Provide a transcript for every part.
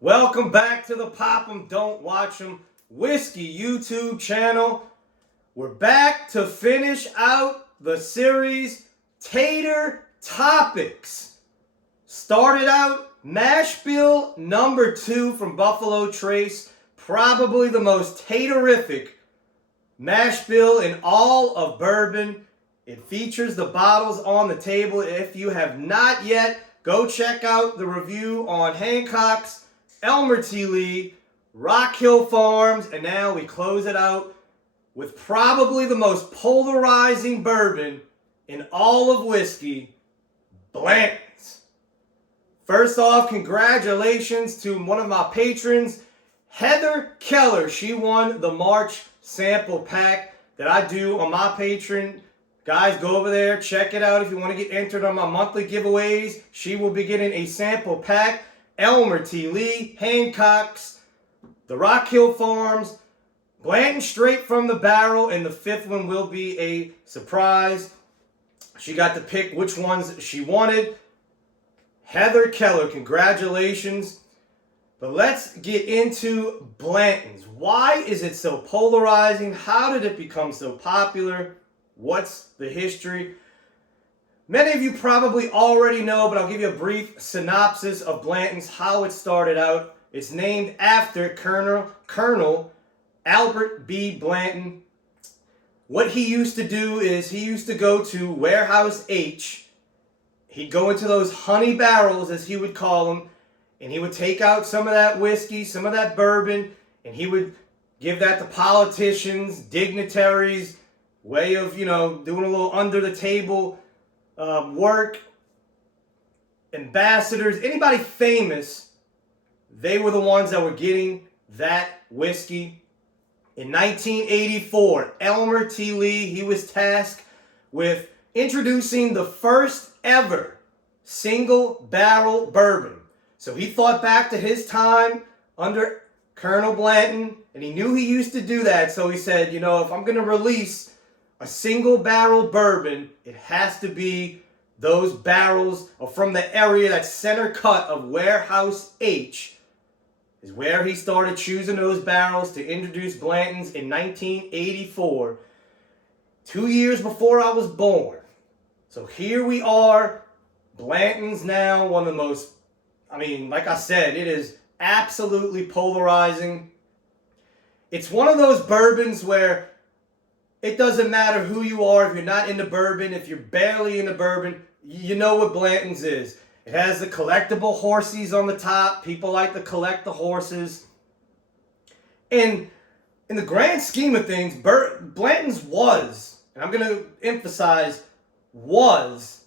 Welcome back to the Pop 'em, Don't Watch 'em Whiskey YouTube channel. We're back to finish out the series Tater Topics. Started out Mashbill number 2 from Buffalo Trace. Probably the most taterific Mashbill in all of bourbon. It features the bottles on the table. If you have not yet, go check out the review on Hancock's, Elmer T Lee, Rock Hill Farms, and now we close it out with probably the most polarizing bourbon in all of whiskey, Blanton's. First off, congratulations to one of my patrons, Heather Keller. She won the March sample pack that I do on my Patreon. Guys, go over there, check it out if you want to get entered on my monthly giveaways. She will be getting a sample pack. Elmer T Lee, Hancock's, the Rock Hill Farms, Blanton straight from the barrel, and the fifth one will be a surprise. She got to pick which ones she wanted. Heather Keller, congratulations. But let's get into Blanton's. Why is it so polarizing? How did it become so popular? What's the history? Many of you probably already know, but I'll give you a brief synopsis of Blanton's, how it started out. It's named after Colonel Albert B. Blanton. What he used to do is he used to go to Warehouse H. He'd go into those honey barrels, as he would call them, and he would take out some of that whiskey, some of that bourbon, and he would give that to politicians, dignitaries, way of, doing a little under the table work, ambassadors, anybody famous. They were the ones that were getting that whiskey. In 1984, Elmer T Lee, he was tasked with introducing the first ever single barrel bourbon. So he thought back to his time under Colonel Blanton, and he knew he used to do that. So he said, if I'm going to release a single barrel bourbon, it has to be those barrels from the area, that center cut of Warehouse H is where he started choosing those barrels to introduce Blanton's in 1984, 2 years before I was born. So here we are, Blanton's now one of the most, like I said, it is absolutely polarizing. It's one of those bourbons where it doesn't matter who you are, if you're not into bourbon, if you're barely into bourbon, you know what Blanton's is. It has the collectible horsies on the top. People like to collect the horses. And in the grand scheme of things, Blanton's was, and I'm going to emphasize, was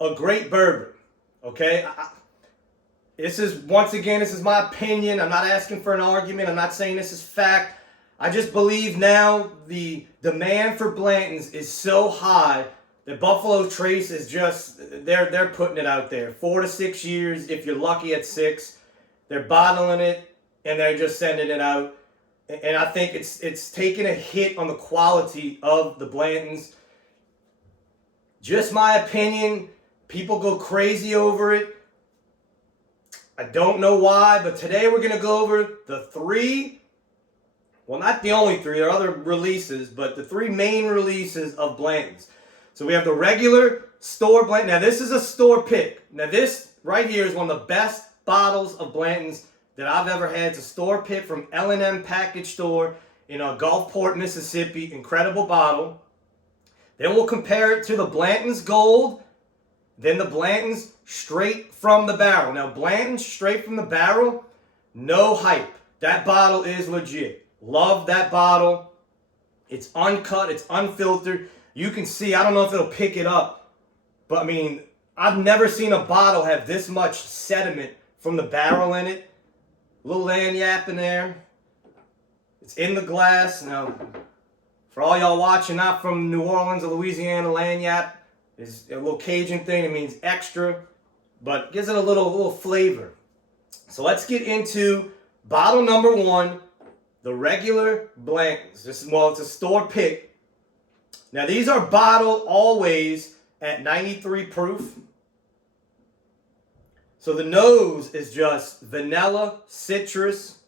a great bourbon. Okay? This is my opinion. I'm not asking for an argument. I'm not saying this is fact. I just believe now the demand for Blanton's is so high that Buffalo Trace is just, they're putting it out there. 4 to 6 years, if you're lucky at 6. They're bottling it, and they're just sending it out. And I think it's taking a hit on the quality of the Blanton's. Just my opinion. People go crazy over it. I don't know why, but today we're going to go over the 3, well, not the only 3, there are other releases, but the 3 main releases of Blanton's. So we have the regular store Blanton. Now this is a store pick. Now this right here is one of the best bottles of Blanton's that I've ever had. It's a store pick from L&M Package Store in Gulfport, Mississippi. Incredible bottle. Then we'll compare it to the Blanton's Gold. Then the Blanton's Straight from the Barrel. Now Blanton's Straight from the Barrel, no hype. That bottle is legit. Love that bottle. It's uncut. It's unfiltered. You can see, I don't know if it'll pick it up, but I've never seen a bottle have this much sediment from the barrel in it. A little lanyap in there. It's in the glass. Now, for all y'all watching, not from New Orleans or Louisiana, lanyap is a little Cajun thing. It means extra, but gives it a little flavor. So let's get into bottle number 1, the regular Blanton's. It's a store pick. Now these are bottled always at 93 proof. So the nose is just vanilla, citrus.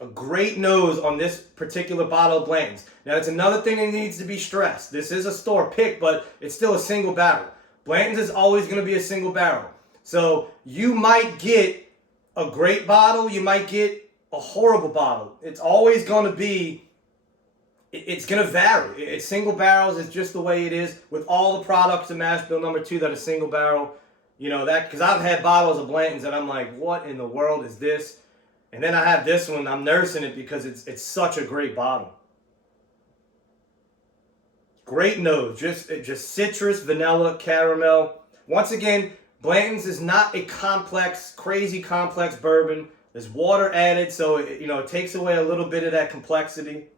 A great nose on this particular bottle of Blanton's. Now, it's another thing that needs to be stressed. This is a store pick, but it's still a single barrel. Blanton's is always going to be a single barrel. So you might get a great bottle. You might get a horrible bottle. It's always going to be, it's going to vary. It's single barrels. It's just the way it is with all the products in Mashbill #2 that are single barrel. You know, that, because I've had bottles of Blanton's that I'm like, what in the world is this? And then I have this one, I'm nursing it because it's such a great bottle. Great nose, just citrus, vanilla, caramel. Once again, Blanton's is not a complex, crazy complex bourbon. There's water added, so it takes away a little bit of that complexity.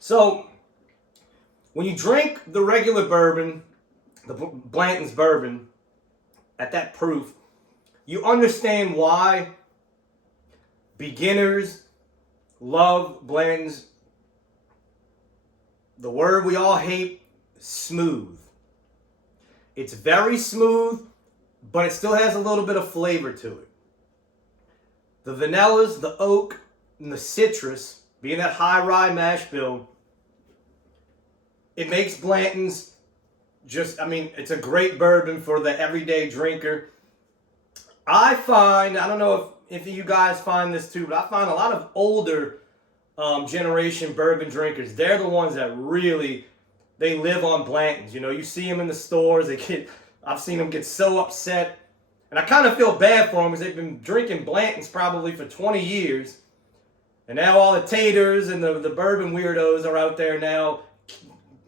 So, when you drink the regular bourbon, the Blanton's bourbon, at that proof, you understand why beginners love Blanton's. The word we all hate, smooth. It's very smooth, but it still has a little bit of flavor to it. The vanillas, the oak, and the citrus, being that high rye mash bill, it makes Blanton's it's a great bourbon for the everyday drinker. I find, I don't know if you guys find this too, but I find a lot of older generation bourbon drinkers, they're the ones that really, they live on Blanton's. You see them in the stores, I've seen them get so upset. And I kind of feel bad for them because they've been drinking Blanton's probably for 20 years. And now all the taters and the bourbon weirdos are out there now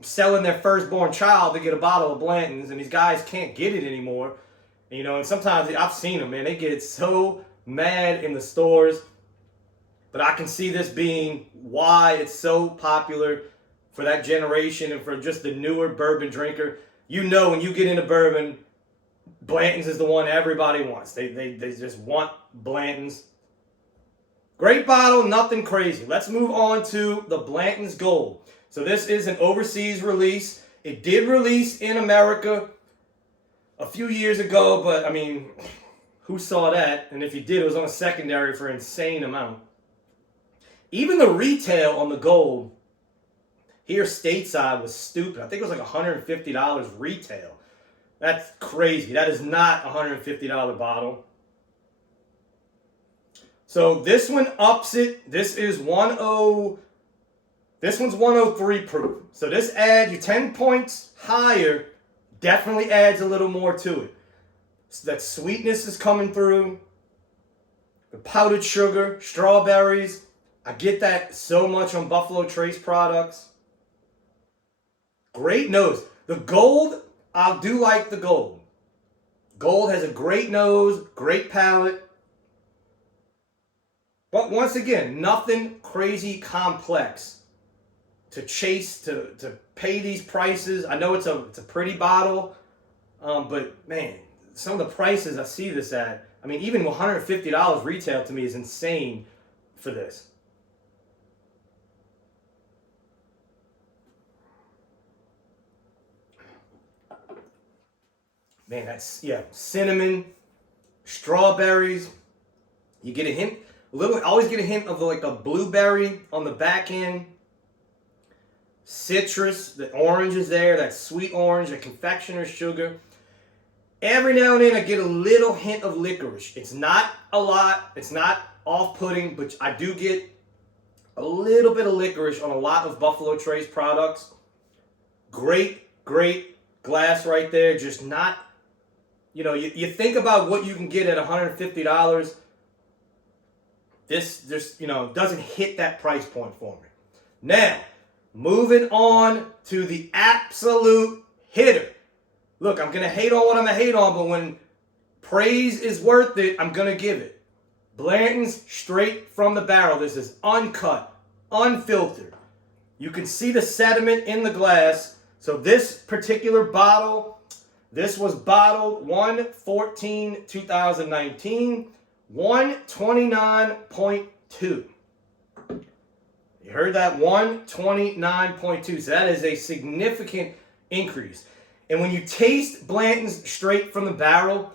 selling their firstborn child to get a bottle of Blanton's, and these guys can't get it anymore. And sometimes I've seen them, man, they get so mad in the stores. But I can see this being why it's so popular for that generation and for just the newer bourbon drinker. When you get into bourbon, Blanton's is the one everybody wants. They just want Blanton's. Great bottle, nothing crazy. Let's move on to the Blanton's Gold. So this is an overseas release. It did release in America a few years ago, but I mean, who saw that? And if you did, it was on a secondary for an insane amount. Even the retail on the Gold here stateside was stupid. I think it was like $150 retail. That's crazy. That is not a $150 bottle. So this one ups it. This one's 103 proof. So this adds, you 10 points higher, definitely adds a little more to it. So that sweetness is coming through. The powdered sugar, strawberries. I get that so much on Buffalo Trace products. Great nose. The Gold, I do like the Gold. Gold has a great nose, great palate. But once again, nothing crazy complex to chase, to pay these prices. I know it's a pretty bottle, but man, some of the prices I see this at, I mean, even $150 retail to me is insane for this. Man, that's, cinnamon, strawberries. You get a hint, always get a hint of like a blueberry on the back end. Citrus, the orange is there, that sweet orange, the confectioner's sugar. Every now and then I get a little hint of licorice. It's not a lot, it's not off-putting, but I do get a little bit of licorice on a lot of Buffalo Trace products. Great glass right there, just not, you think about what you can get at $150. This just, doesn't hit that price point for me. Now, moving on to the absolute hitter. Look, I'm going to hate on what I'm going to hate on, but when praise is worth it, I'm going to give it. Blanton's straight from the barrel. This is uncut, unfiltered. You can see the sediment in the glass. So this particular bottle, this was bottled 1/14/2019, 129.2. You heard that? 129.2. So that is a significant increase. And when you taste Blanton's straight from the barrel,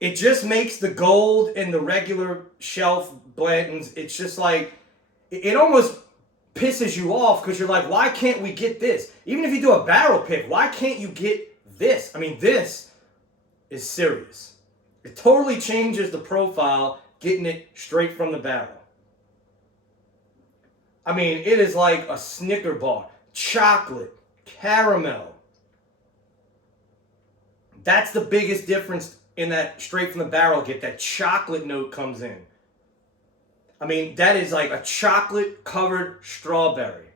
it just makes the gold and the regular shelf Blanton's, it's just like, it almost pisses you off because you're like, why can't we get this? Even if you do a barrel pick, why can't you get this? I mean, this is serious. It totally changes the profile getting it straight from the barrel. I mean, it is like a Snicker bar. Chocolate, caramel. That's the biggest difference in that straight from the barrel get. That chocolate note comes in. I mean, that is like a chocolate-covered strawberry.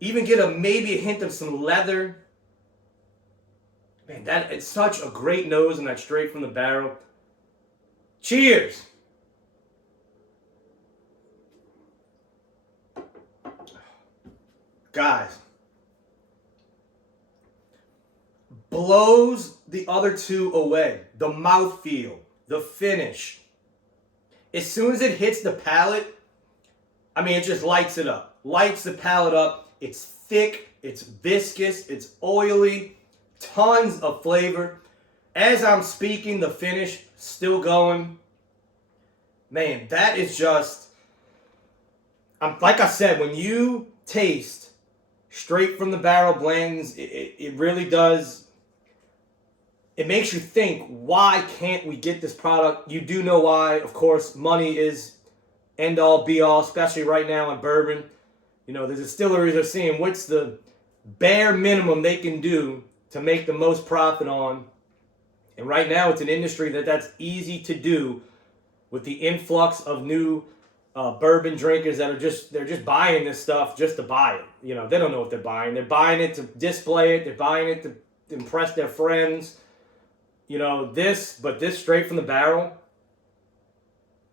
Even get maybe a hint of some leather. Man, it's such a great nose in that straight from the barrel. Cheers. Guys, blows the other two away. The mouthfeel, the finish. As soon as it hits the palate, I mean, it just lights it up. Lights the palate up. It's thick, it's viscous, it's oily, tons of flavor. As I'm speaking, the finish still going. Man, that is just, like I said, when you taste straight from the barrel Blanton's, it really does. It makes you think, why can't we get this product? You do know why. Of course, money is end all be all, especially right now in bourbon. You know, the distilleries are seeing what's the bare minimum they can do to make the most profit on. And right now, it's an industry that's easy to do with the influx of new bourbon drinkers that they're just buying this stuff just to buy it. You know, they don't know what they're buying. They're buying it to display it. They're buying it to impress their friends. You know, this straight from the barrel.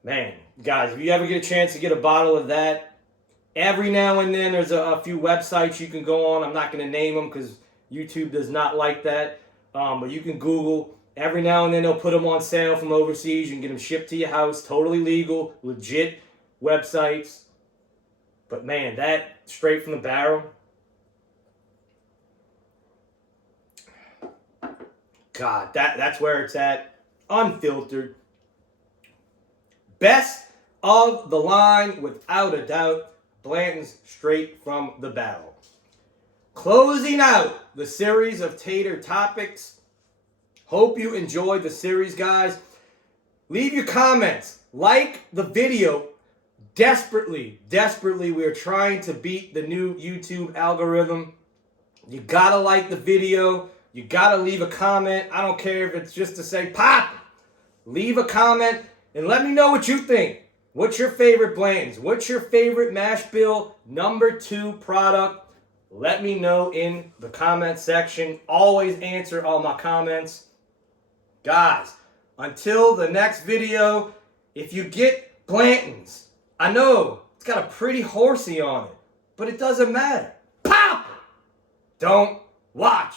Man, guys, if you ever get a chance to get a bottle of that, every now and then there's a few websites you can go on. I'm not going to name them because YouTube does not like that. But you can Google. Every now and then they'll put them on sale from overseas. You can get them shipped to your house. Totally legal, legit websites. But man, that straight from the barrel. God, that's where it's at. Unfiltered. Best of the line, without a doubt. Blanton's straight from the barrel. Closing out the series of tater topics. Hope you enjoyed the series, guys. Leave your comments. Like the video. Desperately, we are trying to beat the new YouTube algorithm. You gotta like the video. You gotta leave a comment. I don't care if it's just to say pop. Leave a comment and let me know what you think. What's your favorite Blanton's? What's your favorite Mashbill #2 product? Let me know in the comment section. Always answer all my comments. Guys, until the next video, if you get Blanton's, I know it's got a pretty horsey on it, but it doesn't matter. Pop! Don't watch.